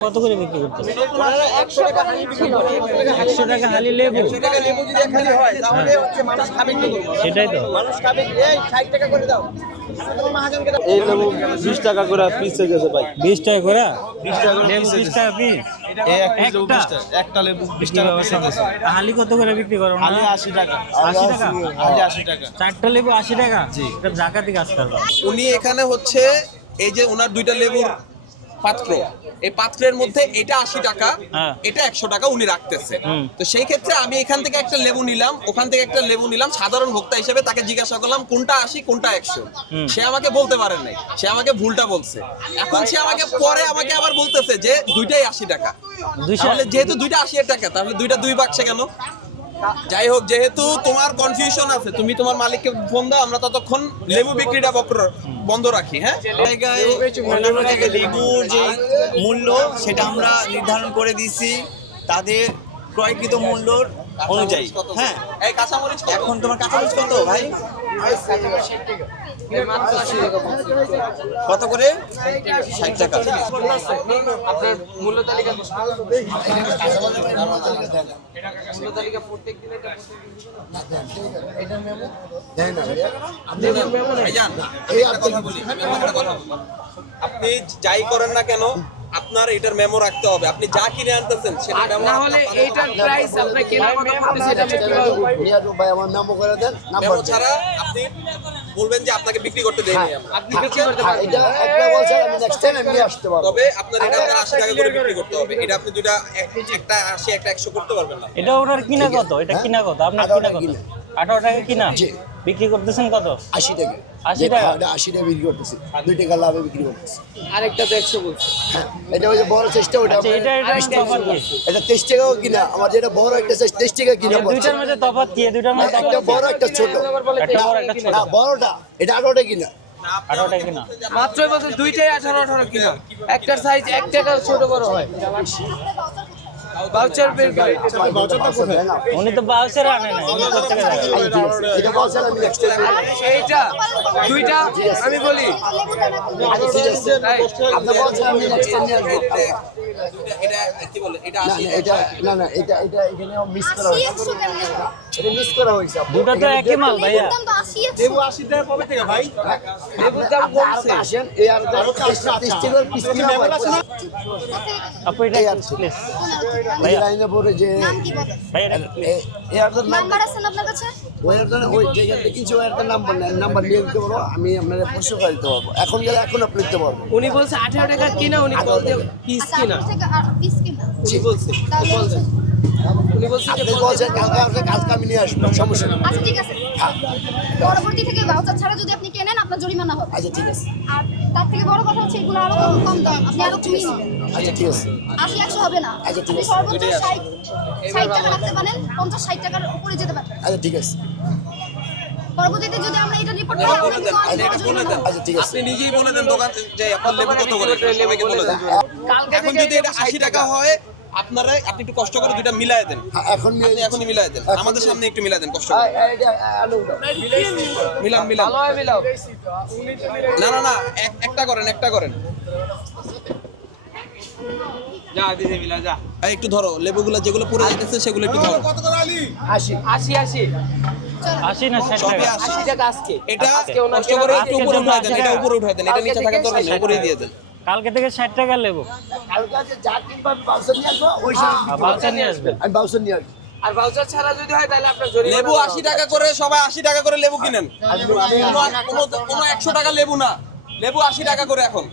কত করে বিক্রি করতেছে? একশো টাকা হালি লেবু? টাকা লেবু যদি এখানে হয় তাহলে হচ্ছে মানুষ খাবে কি? সেটাই তো? এই লেবু বিশ টাকা করে পিস হয়ে গেছে ভাই। বিশ টাকা করে? বিশ টাকা পিস একটা? লেবু বিশ টাকা হালি কত করে বিক্রি করো? আশি টাকা। আশি টাকা? আলি আশি টাকা। চারটা লেবু আশি টাকা? উনি এখানে হচ্ছে এই যে ওনার দুইটা লেবুর পাত্র। এই পাত্রের মধ্যে এটা আশি টাকা হ্যাঁ। এটা একশো টাকা উনি রাখতেছে। তো সেই ক্ষেত্রে আমি এখান থেকে একটা লেবু নিলাম ওখান থেকে একটা লেবু নিলাম সাধারণ ভোক্তা হিসেবে তাকে জিজ্ঞাসা করলাম কোনটা আশি কোনটা একশো? সে আমাকে বলতে পারেন নাই। সে আমাকে ভুলটা বলছে। এখন সে আমাকে পরে আমাকে আবার বলতেছে যে দুইটাই আশি টাকা। তাহলে যেহেতু দুইটা আশি টাকা তাহলে দুইটা দুই বাক্সে কেন? যাই হোক যেহেতু তোমার কনফিউশন আছে তুমি তোমার মালিককে ফোন দাও আমরা ততক্ষণ লেবু বিক্রিটা বক্র- বন্ধ রাখি হ্যাঁ? জায়গায় অন্যান্য জায়গায় লেবুর যে মূল্য সেটা আমরা নির্ধারণ করে দিছি তাদের ক্রয়কৃত মূল্যর অনুযায়ী। হ্যাঁ। এই কাঁচামরিচ এখন তোমার কাঁচামরিচ কত ভাই? কত করে? ষাট টাকা। আপনার মূল্য তালিকা মূল্য তালিকা প্রত্যেক দিন। আপনি যাই করেন না কেন আপনার এটার মেমো রাখতে হবে। আপনি যা কিনে আনতেছেন সেটা মেমো না হলে এইটার প্রাইস আপনার কেনা কত পড়তেছে এটা আমি কীভাবে বলব? মেমো ছাড়া আপনি বলবেন যে আপনাকে বিক্রি করতে দেয়নি আমরা। আপনি বিক্রি করতে পারবেন তবে আপনার এটা আপনার আশি টাকা করে বিক্রি করতে হবে। এটা আপনি দুটা একটা আশি একটা একশো করতে পারবেন না। এটা ওটার কিনা কত? এটা কিনা কত? আপনার কিনা কত? আঠারো টাকা কিনা? বিক্রি করতেছেন কত? আশি টাকা। আশি টাকা? এটা আশি টাকা বিক্রি করতেছি। দুই টাকা লাভে বিক্রি করতেছি। আরেকটা তো একশো বলছে। হ্যাঁ, এটা হচ্ছে বড় চেষ্টা ওটা আচ্ছা এটা এটা তেইশ টাকাও কিনা আমার যেটা বড় একটা সাইজ তেইশ টাকা কিনা এই দুইটার মধ্যে তফাৎ কি? দুইটার মধ্যে একটা বড় একটা ছোট। একটা বড় একটা ছোট। না বড়টা এটা আঠারোটা কিনা। কিনা? মাত্রই বলছে দুইটাই আঠারো আঠারো কিনা। একটার সাইজ এক টাকা ছোট বড় হয়। ভাউচার বের করে উনি তো আনে না উনি? আচ্ছা, আমি নেক্সট এইটা দুইটা আমি বলি। আচ্ছা। দুটো তো একই মাল ভাইয়া। আপু এটা এই লাইনে পড়ে যে নাম্বার আপনার কাছে? ওই আর ওই কিছু ওই আর নাম্বার নেই নাম্বার নিয়ে দিতে পারব? আমি আপনাদের পশু করে দিতে পারব। এখন গেলে এখন আপনি দিতে পারব। উনি বলছে আঠারো টাকা কিনা উনি বলতে পিস আচ্ছা কিনা। পিস কিনা? উনি বলছে বলছে। উনি বলছে যে আপনি বলছেন কালকে আসলে কালকে আমি নিয়ে আসব সমস্যা নেই। আচ্ছা ঠিক আছে। পরবর্তী থেকে ভাউচার ছাড়া যদি আপনি কেনেন আপনার জরিমানা হবে। আচ্ছা ঠিক আছে। আর তার থেকে বড় কথা হচ্ছে এগুলো আরও কম কম দাম। আপনি আরও কমিয়ে নেবেন। আচ্ছা ঠিক আছে। আশি একশো হবে না। আচ্ছা, ঠিক আপনি আছে। সর্বোচ্চ ষাট ষাট টাকা রাখতে পারেন পঞ্চাশ ষাট টাকার উপরে যেতে পারেন। আচ্ছা ঠিক আছে। পরবর্তীতে যদি আমরা এটা রিপোর্ট আমরা কিন্তু বলে দেন। আচ্ছা ঠিক আছে। আপনি নিজেই বলে দেন দোকান যে আপনার লেবু কত করে? সবাইকে বলে দেন কালকে যদি এটা আশি টাকা হয় আপনারা আপনি একটু কষ্ট করে দুইটা মিলাই দেন। হ্যাঁ, এখন নিয়ে আপনি এখনই মিলাই দেন। আমাদের সামনে একটু মিলাই দেন কষ্ট করে। মিলান মিলান। ভালো হয় মিলাও। না না না একটা করেন একটা করেন। যা দিদি মিলা যা। একটু ধরো লেবুগুলো যেগুলো পুরো যাইতেছে সেগুলো একটু ধরো। আশি না ষাট টাকা? আশি। আশি টাকা আজকে এটা কষ্ট করে একটু উপরে উঠাই দেন এটা উপরে উঠাই দেন এটা নিচে থাকার দরকার নেই উপরেই দিয়ে দেন। কালকে থেকে ষাট টাকা লেবু। কালকে আছে যা কিনবা আমি বাউসার নিয়ে আসব ওই সময় বাউচার নিয়ে আসবেন? আমি বাউসার নিয়ে আসব। আর ভাউচার ছাড়া যদি হয় তাহলে আপনার জরিমানা লেবু আশি টাকা করে সবাই আশি টাকা করে লেবু কিনেন। কোনো কোনো- কোনো একশো টাকা লেবু না। লেবু আশি টাকা করে এখন।